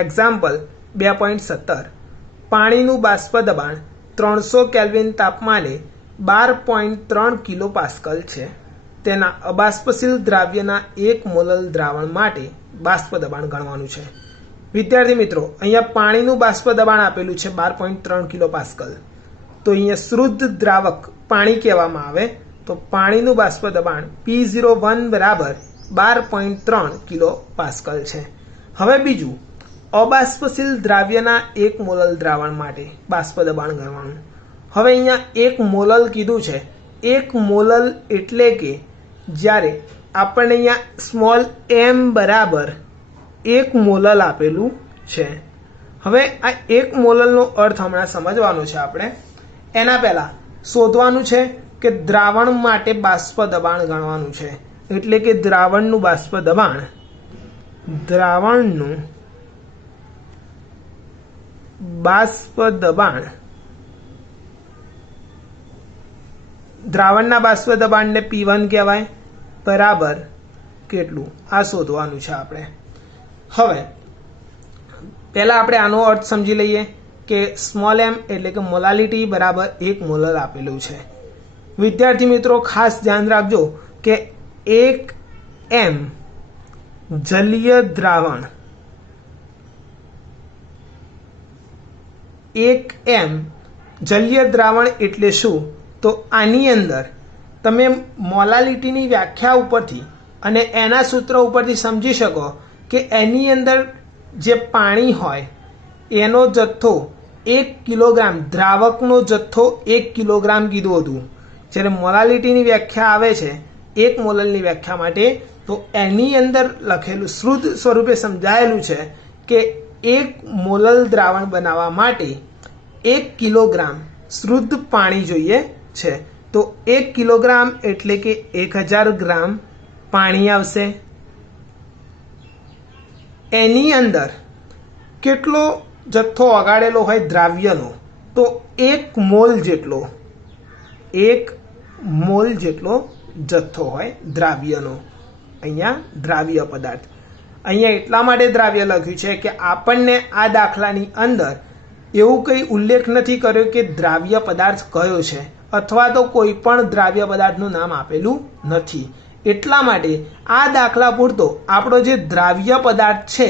Example 2.17 પાણીનું બાષ્પ દબાણ 300 કેલ્વિન તાપમાને 12.3 કિલો પાસ્કલ છે. તેના અબાષ્પશીલ દ્રાવ્યના 1 મોલલ દ્રાવણ માટે બાષ્પ દબાણ ગણવાનું છે. વિદ્યાર્થી મિત્રો, અહીંયા પાણીનું બાષ્પ દબાણ આપેલું છે 12.3 કિલો પાસ્કલ. તો અહીંયા શુદ્ધ દ્રાવક પાણી કહેવામાં આવે તો પાણીનું બાષ્પ દબાણ P01 બરાબર 12.3 કિલો પાસ્કલ છે. હવે બીજું, અબાષ્પશીલ દ્રાવ્યના 1 મોલલ દ્રાવણ માટે બાષ્પ દબાણ ગણવાનું. હવે અહીંયા 1 મોલલ કીધું છે. 1 મોલલ એટલે કે જ્યારે આપણને અહીંયા સ્મોલ m બરાબર 1 મોલલ આપેલું છે. હવે આ 1 મોલલનો અર્થ હમણાં સમજવાનો છે આપણે. એના પહેલા શોધવાનું છે કે દ્રાવણ માટે બાષ્પ દબાણ ગણવાનું છે. એટલે કે દ્રાવણનું બાષ્પ દબાણ, દ્રાવણનું બાષ્પ દબાણ, દ્રાવણના બાષ્પ દબાણને P1 કહેવાય બરાબર કેટલું, આ શોધવાનું છે આપણે. હવે પહેલા આપણે આનો અર્થ સમજી લઈએ કે સ્મોલ m એટલે કે મોલાલિટી બરાબર 1 મોલલ આપેલું છે. વિદ્યાર્થી મિત્રો ખાસ ધ્યાન રાખજો કે 1 m જલીય દ્રાવણ, 1 m જલીય દ્રાવણ એટલે શું? તો આની અંદર તમે મોલાલિટીની વ્યાખ્યા ઉપરથી અને એના સૂત્ર ઉપરથી સમજી શકો કે એની અંદર જે પાણી હોય એનો જથ્થો 1 કિલોગ્રામ, દ્રાવકનો જથ્થો 1 કિલોગ્રામ કીધું હતું. જ્યારે મોલાલિટીની વ્યાખ્યા આવે છે 1 મોલલની વ્યાખ્યા માટે, તો એની અંદર લખેલું શુદ્ધ સ્વરૂપે સમજાયેલું છે કે 1 મોલલ દ્રાવણ બનાવવા માટે 1 કિલોગ્રામ શુદ્ધ પાણી જોઈએ છે. તો 1 કિલોગ્રામ એટલે કે 1000 ગ્રામ પાણી આવશે. એની અંદર કેટલો જથ્થો ઓગાળેલો હોય દ્રાવ્યનો? તો 1 મોલ જેટલો, 1 મોલ જેટલો જથ્થો હોય દ્રાવ્યનો. અહીંયા દ્રાવ્ય પદાર્થ, અહીંયા એટલા માટે દ્રાવ્ય લખ્યું છે કે આપણને આ દાખલાની અંદર એવું કંઈ ઉલ્લેખ નથી કર્યો કે દ્રાવ્ય પદાર્થ કયો છે, અથવા તો કોઈ પણ દ્રાવ્ય પદાર્થનું નામ આપેલું નથી. એટલા માટે આ દાખલા પૂરતો આપણો જે દ્રાવ્ય પદાર્થ છે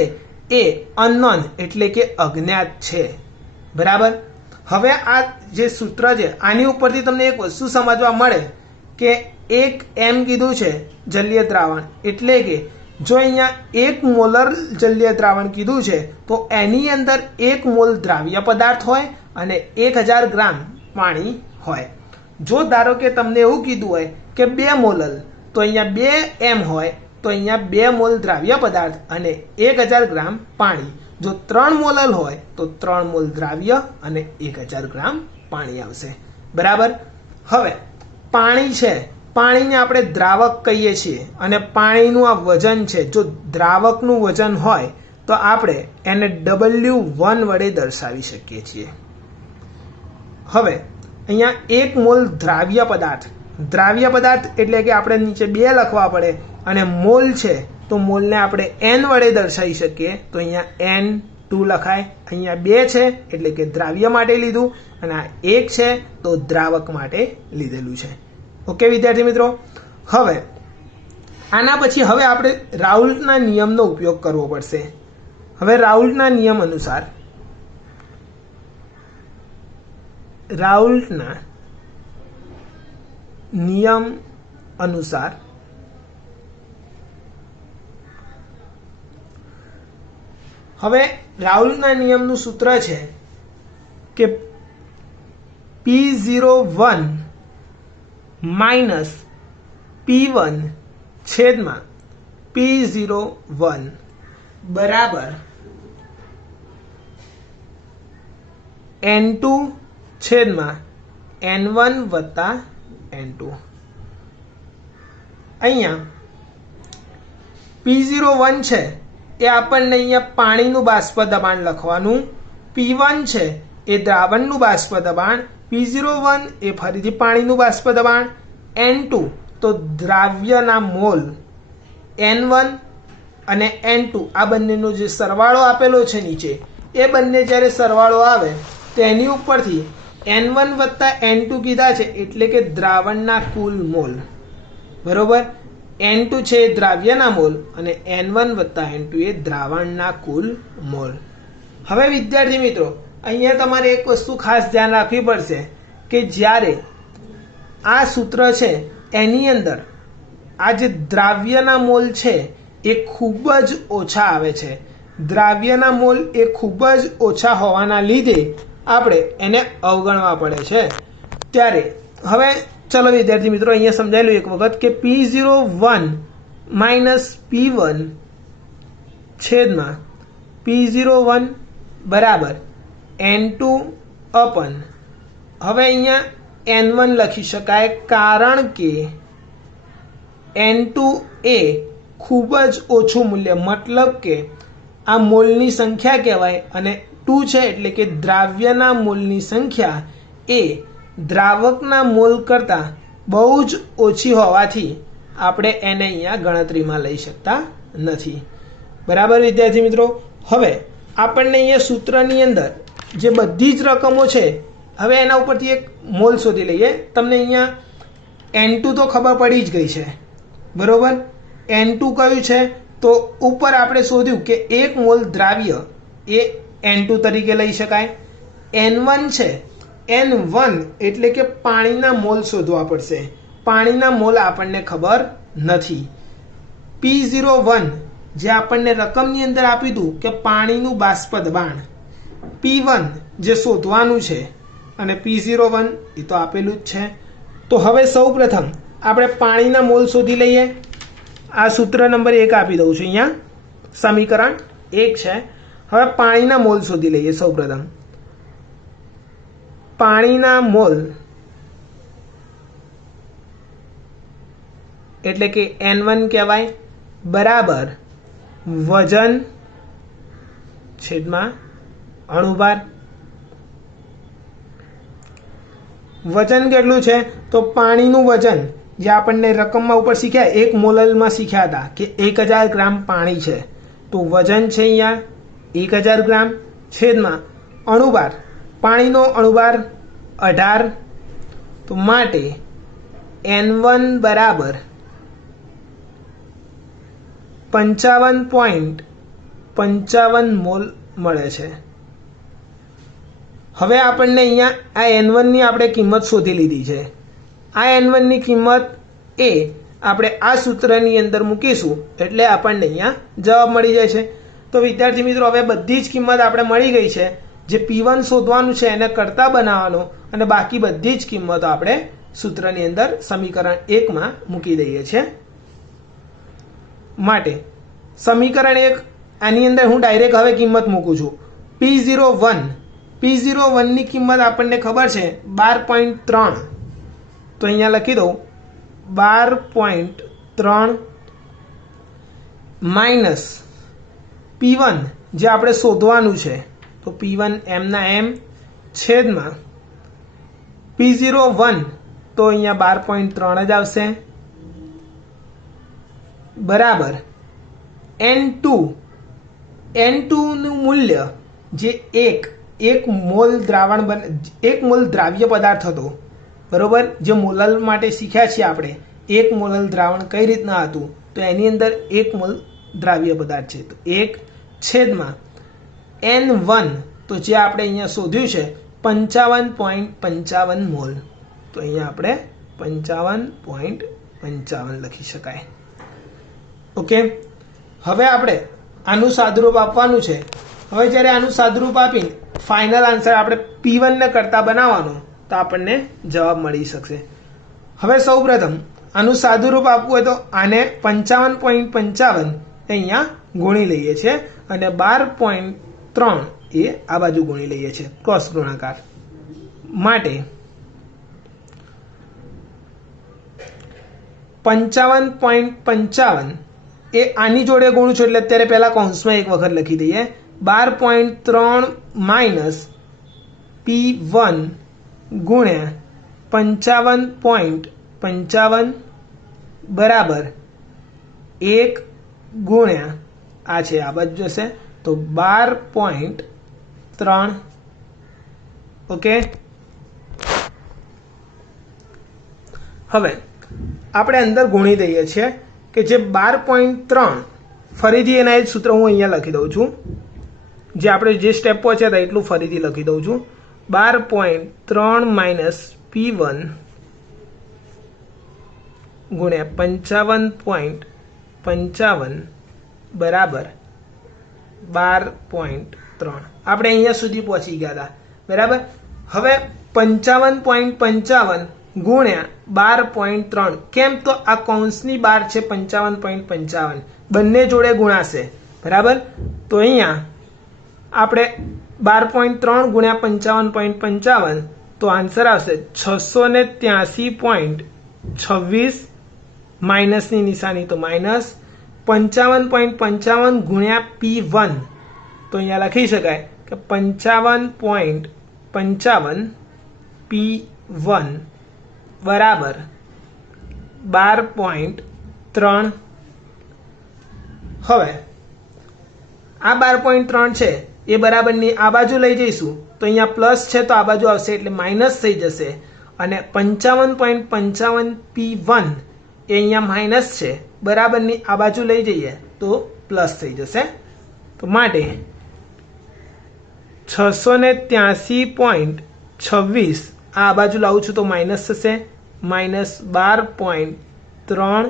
એ અનનોન એટલે કે અજ્ઞાત છે. બરાબર. હવે આ જે સૂત્ર છે આની ઉપરથી તમને એક વસ્તુ સમજવા મળે કે 1 m કીધું છે જલીય દ્રાવણ, એટલે કે જો અહીંયા 1 મોલર જલીય દ્રાવણ કીધું છે તો એની અંદર 1 મોલ દ્રાવ્ય પદાર્થ હોય અને 1000 ગ્રામ પાણી હોય. જો ધારો કે તમને એવું કીધું હોય કે 2 મોલલ, તો અહીંયા 2 m હોય તો અહીંયા 2 મોલ દ્રાવ્ય પદાર્થ અને 1000 ગ્રામ પાણી. જો 3 મોલલ હોય તો 3 મોલ દ્રાવ્ય અને 1000 ગ્રામ પાણી આવશે. બરાબર. હવે પાણી છે, પાણીને આપણે દ્રાવક કહીએ છીએ અને પાણીનું આ વજન છે. જો દ્રાવકનું વજન હોય તો આપણે એને W1 વડે દર્શાવી શકીએ છીએ. હવે અહીંયા 1 મોલ દ્રાવ્ય પદાર્થ, દ્રાવ્ય પદાર્થ એટલે કે આપણે નીચે 2 લખવા પડે અને મોલ છે તો મોલને આપણે n વડે દર્શાવી શકીએ. તો અહીંયા n2 લખાય. અહીંયા 2 છે એટલે કે દ્રાવ્ય માટે લીધું અને આ 1 છે તો દ્રાવક માટે લીધેલું છે. ઓકે વિદ્યાર્થી મિત્રો. હવે આના પછી હવે આપણે રાઉલ્ટના નિયમનો ઉપયોગ કરવો પડશે. હવે રાઉલ્ટના નિયમ અનુસાર, રાઉલ્ટના નિયમ અનુસાર હવે રાઉલ્ટના નિયમનું સૂત્ર છે કે P01 માઇનસ P1 છેદમાં P01 બરાબર N2 છેદમાં N1 વત્તા N2. અહીંયા P01 છે એ આપણને અહીંયા પાણીનું બાષ્પ દબાણ લખવાનું, P1 છે એ દ્રાવણનું બાષ્પ દબાણ, P01 એ ફરીથી પાણીનું બાષ્પ દબાણ, N2 તો દ્રાવ્યના મોલ, N1 અને N2 આ બંનેનો જે સરવાળો આપેલો છે નીચે, એ બંને જ્યારે સરવાળો આવે તો એની ઉપરથી N1 વત્તા N2 કીધા છે, એટલે કે દ્રાવણના કુલ મોલ, બરોબર. N2 છે એ દ્રાવ્યના મોલ અને N1 વત્તા N2 એ દ્રાવણના કુલ મોલ. હવે વિદ્યાર્થી મિત્રો, અહીંયા તમારે એક વસ્તુ ખાસ ધ્યાન રાખવી પડશે કે જ્યારે આ સૂત્ર છે એની અંદર આ જે દ્રાવ્યના મોલ છે એ ખૂબ જ ઓછા આવે છે. દ્રાવ્યના મોલ એ ખૂબ જ ઓછા હોવાના લીધે આપણે એને અવગણવા પડે છે. ત્યારે હવે ચલો વિદ્યાર્થી મિત્રો, અહીંયા સમજાયેલું એક વખત કે P01 માઇનસ P1 છેદમાં P01 બરાબર N2 અપન, હવે અહીંયા N1 લખી શકાય કારણ કે N2 એ ખૂબ જ ઓછું મૂલ્ય, મતલબ કે આ મોલની સંખ્યા કહેવાય અને 2 છે એટલે કે દ્રાવ્યના મોલની સંખ્યા એ દ્રાવકના મોલ કરતાં બહુ જ ઓછી હોવાથી આપણે એને અહીંયા ગણતરીમાં લઈ શકતા નથી. બરાબર વિદ્યાર્થી મિત્રો. હવે આપણને અહીંયા સૂત્રની અંદર જે બધી જ રકમો છે, હવે એના ઉપરથી એક મોલ શોધી લઈએ. તમને અહીંયા N2 તો ખબર પડી જ ગઈ છે, બરોબર. N2 કયું છે તો ઉપર આપણે શોધ્યું કે એક મોલ દ્રાવ્ય એ N2 તરીકે લઈ શકાય. N1 છે, N1 એટલે કે પાણીના મોલ શોધવા પડશે. પાણીના મોલ આપણને ખબર નથી. P01 જે આપણને રકમની અંદર આપ્યું હતું કે પાણીનું બાષ્પ દબાણ, P1 જે શોધવાનું છે અને P01 એ તો આપેલું જ છે. તો હવે સૌ પ્રથમ આપણે પાણીના મોલ શોધી લઈએ. આ સૂત્ર નંબર 1 આપી દઉં છું અહીંયા, સમીકરણ 1 છે. હવે પાણીના મોલ શોધી લઈએ. સૌ પ્રથમ પાણીના મોલ એટલે કે N1 કહેવાય બરાબર વજન છેદમાં અણુભાર. વજન કેટલું છે તો પાણીનું વજન જે આપણને રકમમાં ઉપર શીખ્યા, 1 મોલમાં શીખ્યા હતા કે 1000 ગ્રામ પાણી છે, તો વજન છે અહીંયા 1000 ગ્રામ છેદમાં અણુભાર. પાણીનો અણુભાર 18, તો માટે N1 બરાબર 55.55 મોલ મળે છે. હવે આપણને અહીંયા આ N1 ની આપણે કિંમત શોધી લીધી છે. આ N1 ની કિંમત એ આપણે આ સૂત્રની અંદર મૂકીશું એટલે આપણને અહીંયા જવાબ મળી જાય છે. તો વિદ્યાર્થી મિત્રો, હવે બધી જ કિંમત આપણે મળી ગઈ છે. જે P1 શોધવાનું છે એને કરતા બનાવવાનો અને બાકી બધી જ કિંમતો આપણે સૂત્રની અંદર સમીકરણ 1 માં મૂકી દઈએ છીએ. માટે સમીકરણ 1 આની અંદર હું ડાયરેક્ટ હવે કિંમત મૂકું છું. P01 ની કિંમત આપણને ખબર છે 12.3, તો અહીંયા લખી દઉં 12.3 માઇનસ P1 જે આપણે શોધવાનું છે, તો P1 m ના m છેદમાં P01 તો અહીંયા 12.3 જ આવશે બરાબર N2 નું મૂલ્ય જે એક મોલ દ્રાવ્ય પદાર્થ હતો, બરોબર. જે મોલલ માટે શીખ્યા છીએ આપણે, 1 મોલલ દ્રાવણ કઈ રીતના હતું, તો એની અંદર 1 મોલ દ્રાવ્ય પદાર્થ છે, તો 1 છેદમાં N1 તો જે આપણે અહીંયા શોધ્યું છે 55.55 મોલ, તો અહીંયા આપણે 55.55 લખી શકાય. ઓકે. હવે આપણે આનું સાદુરૂપ આપવાનું છે. હવે જ્યારે આનું સાદુરૂપ આપીને ફાઇનલ આન્સર આપણે P1 ને કરતા બનાવવાનો, તો આપણને જવાબ મળી શકશે. હવે સૌ પ્રથમ આનું સાદુરૂપ આપવું હોય તો આને 55.55 અહીંયા ગુણી લઈએ છીએ અને 12.3 એ આ બાજુ ગુણી લઈએ છીએ ક્રોસ ગુણાકાર. માટે 55.55 એ આની જોડે ગુણું છું એટલે અત્યારે પહેલા કૌંસમાં એક વખત લખી દઈએ. 12.3 માઇનસ P1 ગુણ્યા 55.55 બરાબર 1 ગુણ્યા આ છે આ બાજુ જશે તો 12.3 ઓકે। હવે આપણે અંદર ગુણી દઈએ છીએ કે જે 12.3 ફરીથી એના એ સૂત્ર હું અહીંયા લખી દઉં છું, જે આપણે જે સ્ટેપ પહોંચ્યા હતા એટલું ફરીથી લખી દઉં છું। 12.3 માઇનસ P1 ગુણ્યા 55.55 બરાબર 12.3 આપણે અહીંયા સુધી પહોંચી ગયા હતા બરાબર। હવે 55.55 ગુણ્યા 12.3 કેમ તો આ કૌંસની બહાર છે 55.55 બંને જોડે ગુણાશે બરાબર। તો અહીંયા આપણે 12.3 ગુણ્યા 55.55 તો આન્સર આવશે 683.26 માઇનસની નિશાની તો માઇનસ 55.55 ગુણ્યા P1 તો અહીંયા લખી શકાય કે 55.55 P1 બરાબર 12.3। હવે આ 12.3 છે એ બરાબરની આ બાજુ લઈ જઈશું તો અહીંયા પ્લસ છે તો આ બાજુ આવશે એટલે માઇનસ થઈ જશે અને 55.55 P1 એ અહીંયા માઇનસ છે બરાબરની આ બાજુ લઈ જઈએ તો પ્લસ થઈ જશે। તો માટે 683.26 આ બાજુ લાવું છું તો માઇનસ થશે માઇનસ 12.3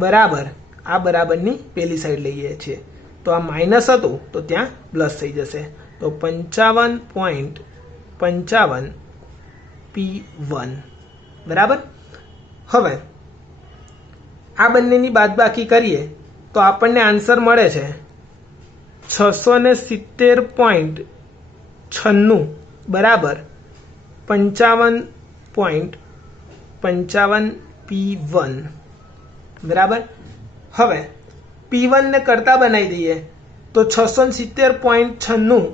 બરાબર આ બરાબરની પેલી સાઈડ લઈએ છીએ તો આ માઇનસ હતું તો ત્યાં પ્લસ થઈ જશે તો 55.55 P1 બરાબર। હવે આ બંનેની બાદબાકી કરીએ તો આપણને આન્સર મળે છે 670.96 બરાબર 55.55 P1 બરાબર। હવે P1 ને કરતા બનાવી દઈએ તો 670.96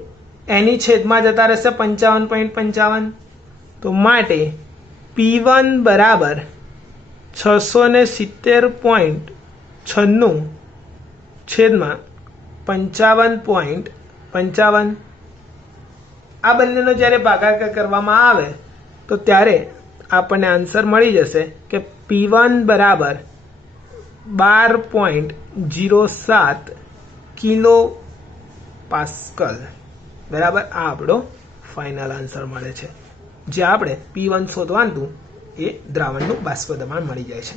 એની છેદમાં જતા રહેશે 55.55 તો માટે P1 બરાબર 670.96 છેદમાં 55.55 આ બંનેનો જ્યારે ભાગાકાર કરવામાં આવે તો ત્યારે આપણને આન્સર મળી જશે કે P1 બરાબર 12.07 કિલો પાસ્કલ બરાબર આ આપણો ફાઇનલ આન્સર મળે છે, જે આપણે P1 શોધવાનું એ દ્રાવણનું બાષ્પ દબાણ મળી જાય છે।